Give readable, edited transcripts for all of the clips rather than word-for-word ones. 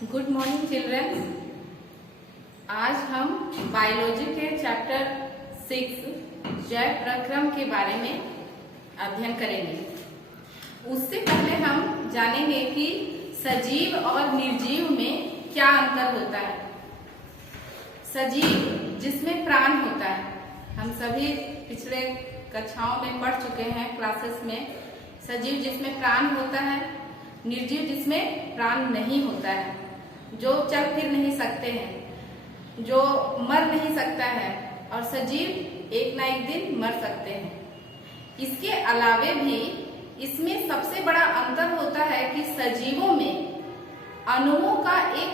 Good morning children. आज हम biology के चैप्टर 6 जैव प्रक्रम के बारे में अध्ययन करेंगे। उससे पहले हम जानेंगे कि सजीव और निर्जीव में क्या अंतर होता है। सजीव जिसमें प्राण होता है, हम सभी पिछले कक्षाओं में पढ़ चुके हैं क्लासेस में। सजीव जिसमें प्राण होता है, निर्जीव जिसमें प्राण नहीं होता है, जो चल फिर नहीं सकते हैं, जो मर नहीं सकता है, और सजीव एक ना एक दिन मर सकते हैं। इसके अलावे भी इसमें सबसे बड़ा अंतर होता है कि सजीवों में अणुओं का एक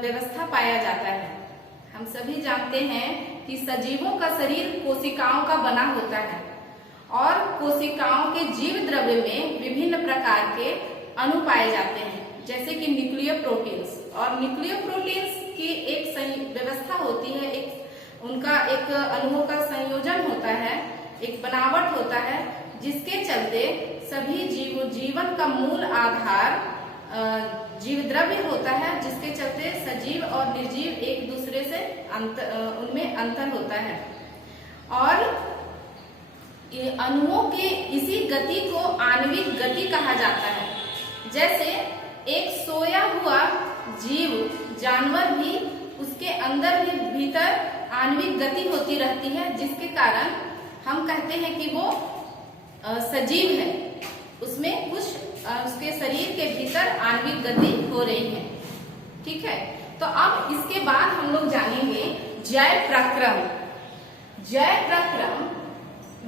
व्यवस्था पाया जाता है। हम सभी जानते हैं कि सजीवों का शरीर कोशिकाओं का बना होता है और कोशिकाओं के जीव द्रव्य में विभिन्न प्रकार के अणु पाए जाते हैं, जैसे कि न्यूक्लियर प्रोटीन्स। और न्यूक्लियर प्रोटीन्स की एक व्यवस्था होती है, उनका एक अणुओं का संयोजन होता है, एक बनावट होता है, जिसके चलते सभी जीवन का मूल आधार जीव द्रव्य होता है, जिसके चलते सजीव और निर्जीव एक दूसरे से उनमें अंतर होता है। और अणुओं के इसी गति को आणविक गति कहा जाता है। जैसे एक सोया हुआ जीव जानवर भी, उसके अंदर भी भीतर आणविक गति होती रहती है, जिसके कारण हम कहते हैं कि वो सजीव है। उसमें कुछ उसके शरीर के भीतर आणविक गति हो रही है। ठीक है, तो अब इसके बाद हम लोग जानेंगे जैव प्रक्रम। जैव प्रक्रम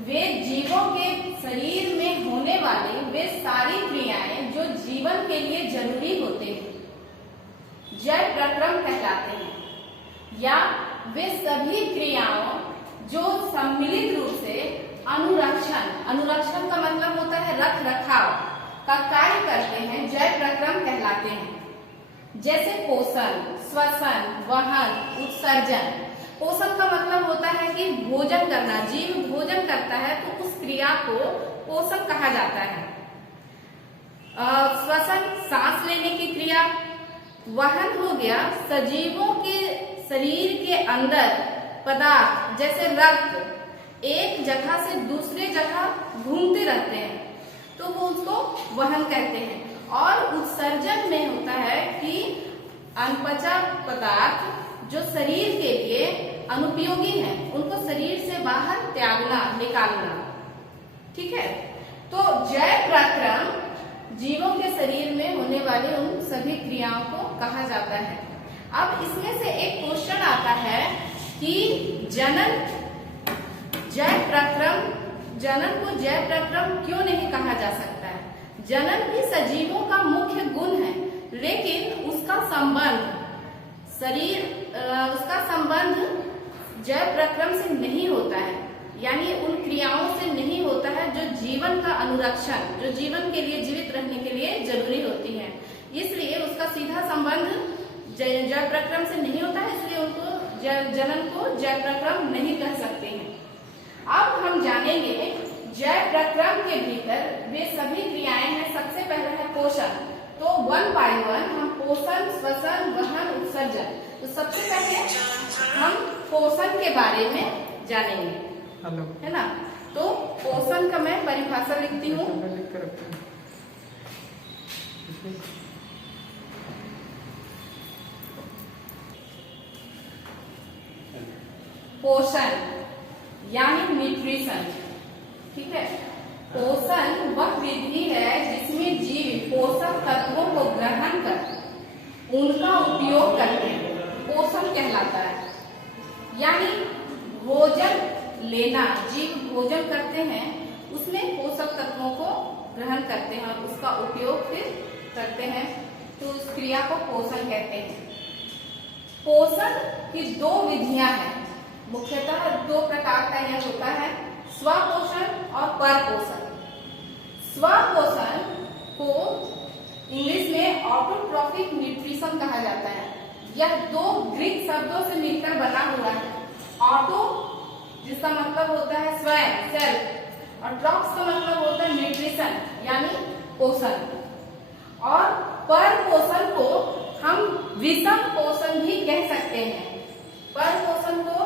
वे जीवों के शरीर में होने वाली वे सारी क्रियाएं जो जीवन के लिए जरूरी होते हैं, जैव प्रक्रम कहलाते हैं। या वे सभी क्रियाओं जो सम्मिलित रूप से अनुरक्षण का मतलब होता है रख रखाव का कार्य करते हैं, जैव प्रक्रम कहलाते हैं। जैसे पोषण, श्वसन, वहन, उत्सर्जन। पोषण का मतलब होता है कि भोजन करना, जीव भोजन करता है तो उस क्रिया को पोषण कहा जाता है। श्वसन, सांस लेने की क्रिया। वहन हो गया सजीवों के शरीर के अंदर पदार्थ, जैसे रक्त एक जगह से दूसरे जगह घूमते रहते हैं तो वो उसको वहन कहते हैं। और उत्सर्जन में होता है कि अनपचा पदार्थ जो शरीर के लिए अनुपयोगी है, उनको शरीर से बाहर त्यागना, निकालना। ठीक है, तो जैव प्रक्रम जीवों के शरीर में होने वाली उन सभी क्रियाओं को कहा जाता है। अब इसमें से एक क्वेश्चन आता है कि जनन को जैव प्रक्रम क्यों नहीं कहा जा सकता है। जनन भी सजीवों का मुख्य गुण है, लेकिन उसका संबंध जैव प्रक्रम से नहीं होता है, यानी उन क्रियाओं से नहीं होता है जो जीवन का अनुरक्षण, जो जीवन के लिए, जीवित रहने के लिए जरूरी होती है। इसलिए उसका सीधा संबंध जैव प्रक्रम से नहीं होता है, इसलिए उनको जनन को जैव प्रक्रम नहीं कह सकते हैं। अब हम जानेंगे जैव प्रक्रम के भीतर वे सभी क्रियाएं हैं। सबसे पहले है पोषण। तो 1 by 1 हम पोषण, श्वसन, वहन, उत्सर्जन। तो सबसे पहले हम पोषण के बारे में जानेंगे, है ना। तो पोषण का मैं परिभाषा लिखती हूँ। पोषण यानी न्यूट्रिशन। ठीक है, पोषण वह विधि है जिसमें जीव पोषक तत्वों को ग्रहण कर उनका उपयोग करते हैं, पोषण कहलाता है। यानी भोजन लेना, जीव भोजन करते हैं, उसमें पोषक तत्वों को ग्रहण करते हैं और उसका उपयोग फिर करते हैं, तो उस क्रिया को पोषण कहते हैं। पोषण की 2 विधियां हैं, मुख्यतः 2 प्रकार का यह होता है, स्वपोषण और परपोषण। स्वपोषण को इंग्लिश में ऑटोट्रॉफिक न्यूट्रिशन कहा जाता है। यह 2 ग्रीक शब्दों से मिलकर बना हुआ है। ऑटो जिसका मतलब होता है स्वयं, सेल्फ, और ट्रॉक्स का मतलब होता है न्यूट्रिशन यानी पोषण। और पर पोषण को हम विषम पोषण भी कह सकते हैं। पर पोषण को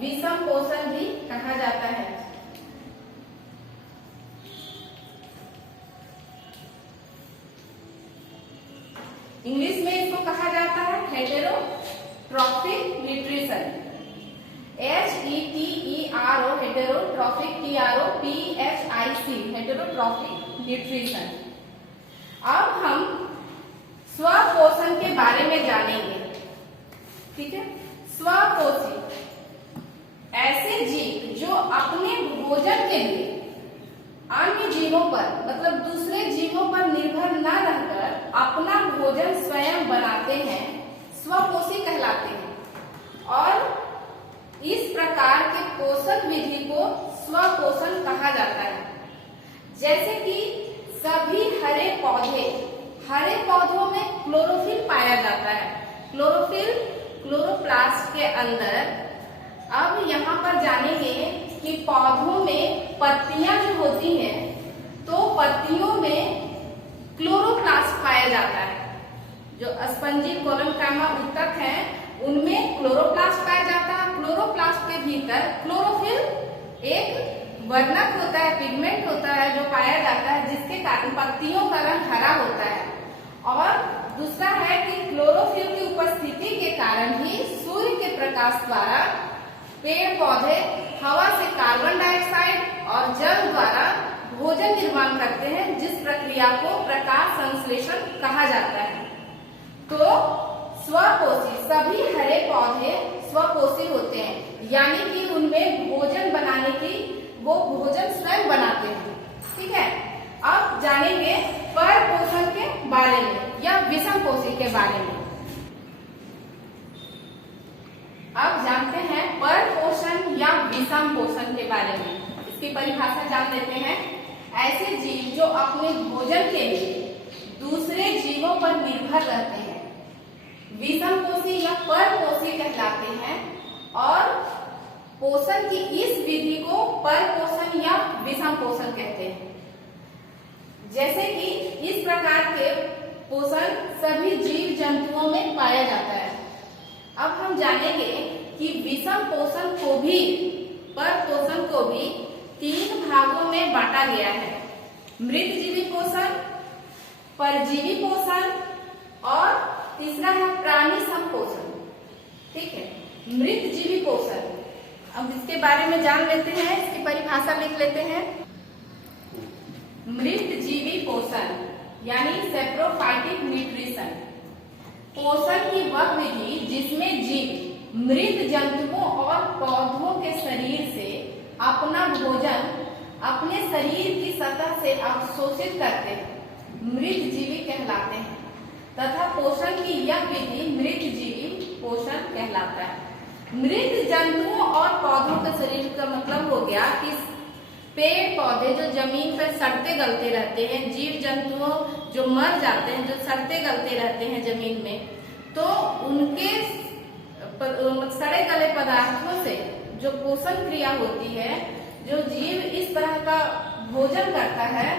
विषम पोषण भी कहा जाता है। इंग्लिश में इसको कहा जाता है heterotrophic nutrition, HETERO heterotrophic TROPHIC heterotrophic nutrition. अब हम स्वपोषण के बारे में जानेंगे। ठीक है, स्वपोषी ऐसे जीव जो अपने भोजन के लिए अन्य जीवों पर मतलब दूसरे जीवों पर निर्भर न रहकर अपना भोजन स्वयं बनाते हैं, स्वपोषी कहलाते हैं। और इस प्रकार के पोषण विधि को स्वपोषण कहा जाता है। जैसे कि सभी हरे पौधों में क्लोरोफिल पाया जाता है। क्लोरोफिल क्लोरोप्लास्ट के अंदर। अब यहाँ पर जानेंगे कि पौधों में पत्तियां जो होती हैं तो पत्तियों में क्लोरोप्लास्ट पाया जाता है। जो स्पंजी कोलोनकामा उत्तक है उनमें क्लोरोप्लास्ट पाया जाता है। क्लोरोप्लास्ट के भीतर क्लोरोफिल एक वर्णक होता है, पिगमेंट होता है जो पाया जाता है, जिसके कारण पत्तियों का रंग हरा होता है। और दूसरा है कि क्लोरोफिल की उपस्थिति के कारण ही सूर्य के प्रकाश द्वारा पेड़ पौधे हवा से कार्बन डाइऑक्साइड और जल द्वारा भोजन निर्माण करते हैं, जिस प्रक्रिया को प्रकाश संश्लेषण कहा जाता है। तो स्वपोषी सभी हरे पौधे स्वपोषी होते हैं, यानी कि उनमें भोजन बनाने की वो भोजन स्वयं बनाते हैं। ठीक है, अब जानेंगे पर पोषण के बारे में या विषम पोषी के बारे में। अब जानते हैं पर पोषण या विषम पोषण के बारे में। इसकी परिभाषा जान लेते हैं। ऐसे जीव जो अपने भोजन के लिए दूसरे जीवों पर निर्भर रहते हैं विषम पोषी या पर पोषी कहलाते हैं। और पोषण की इस विधि को पर पोषण या विषम पोषण कहते हैं। जैसे कि इस प्रकार के पोषण सभी जीव जंतुओं में पाया जाता है। अब हम जानेंगे कि विषम पोषण को भी पर पोषण को भी 3 भागों में बांटा गया है। मृतजीवी पोषण, परजीवी पोषण और तीसरा है प्राणी संपोषण। ठीक है, मृतजीवी पोषण। अब इसके बारे में जान लेते हैं, इसकी परिभाषा लिख लेते हैं। मृतजीवी पोषण यानी सेप्रोफाइटिक न्यूट्रिशन पोषण की वह विधि जिसमें जीव मृत जंतुओं और पौधों के शरीर से अपना भोजन अपने शरीर की सतह से अवशोषित करते हैं, मृतजीवी कहलाते हैं। तथा पोषण की यह विधि मृतजीवी पोषण कहलाता है। मृत जंतुओं और पौधों के शरीर का मतलब हो गया कि पेड़ पौधे जो जमीन पर सड़ते गलते रहते हैं, जीव जंतुओं जो मर जाते हैं, जो सड़ते गलते रहते हैं जमीन में, तो उनके सड़े गले पदार्थों से जो पोषण क्रिया होती है, जो जीव इस तरह का भोजन करता है,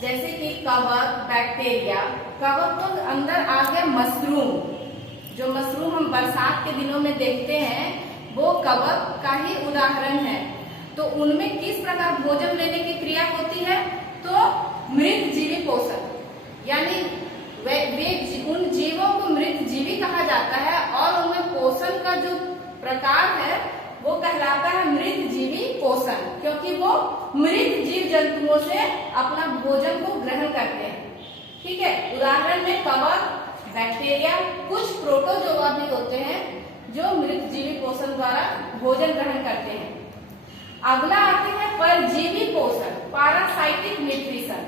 जैसे कि कवक, बैक्टीरिया। कवक तो अंदर आ गया मशरूम, जो मशरूम हम बरसात के दिनों में देखते हैं वो कवक का ही उदाहरण है। तो उनमें किस प्रकार भोजन लेने की क्रिया होती है? तो मृत जीवी पोषण, यानी वे उन जीवों को मृत जीवी कहा जाता है और उनमें पोषण का जो प्रकार है वो कहलाता है मृत जीवी पोषण, क्योंकि वो मृत जीव जंतुओं से अपना भोजन को ग्रहण करते हैं। ठीक है, उदाहरण में कवक, बैक्टीरिया, कुछ प्रोटोजोआ भी होते हैं जो मृत जीवी पोषण द्वारा भोजन ग्रहण करते हैं। अगला आते हैं परजीवी पोषण, पैरासाइटिक न्यूट्रिशन।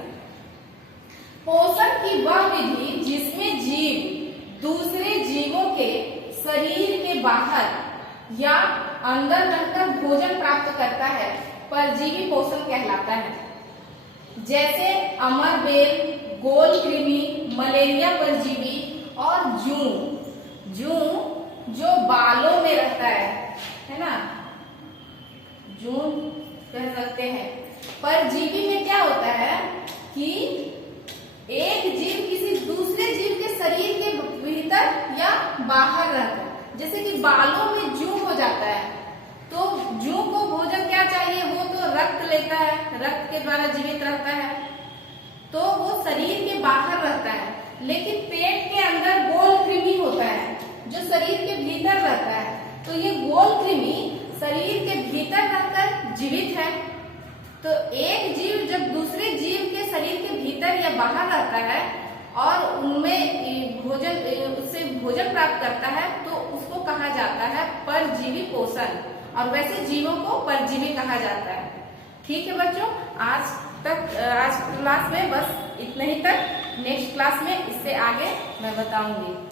पोषण की वह विधि जिसमें जीव दूसरे जीवों के शरीर के बाहर या अंदर रहकर भोजन प्राप्त करता है, परजीवी पोषण कहलाता है। जैसे अमरबेल, गोल कृमि, मलेरिया परजीवी और जूं जो बालों में रहता है ना, जूं कह सकते हैं। परजीवी में क्या होता है कि एक जीव किसी दूसरे जीव के शरीर के भीतर या बाहर रहता है। जैसे कि बालों में जूं हो जाता है, तो जूं को भोजन क्या चाहिए, वो तो रक्त लेता है, रक्त के द्वारा जीवित रहता है, तो वो शरीर के बाहर रहता है। लेकिन पेट के अंदर गोल कृमि होता है जो शरीर के भीतर रहता है, तो ये गोल कृमि शरीर के भीतर रहकर जीवित है। तो एक जीव जब दूसरे जीव के शरीर के भीतर या बाहर रहता है और उनमें उससे भोजन प्राप्त करता है, तो उसको कहा जाता है परजीवी पोषण, और वैसे जीवों को परजीवी कहा जाता है। ठीक है बच्चों, आज क्लास में बस इतना ही तक। नेक्स्ट क्लास में इससे आगे मैं बताऊंगी।